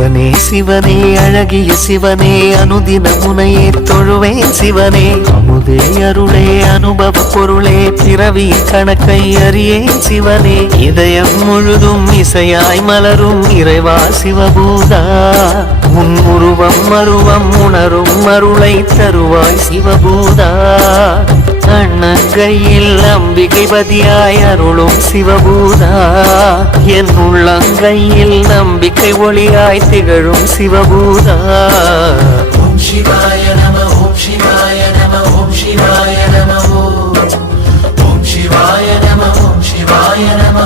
சிவனே சிவனே அழகிய சிவனே அனுதின முனையே தொழுவேன் சிவனே அமுதே அருளே அனுபவ பொருளே பிறவி கணக்கை அறியேன் சிவனே இதயம் முழுதும் இசையாய் மலரும் இறைவா சிவபூதா உன் உருவம் அருவம் உணரும் அருளை தருவாய் சிவபூதா அண்ணங்கையில் அம்பிகை பதியாய் அருளும் சிவபூதா என் உள்ளங்கையில் நம்பிக்கை ஒளியாய் திகழும் சிவபூதா ஓம் சிவாய நம ஓம் சிவாய நம ஓம் சிவாய நம ஓம் சிவாய நம ஓம் சிவாய நம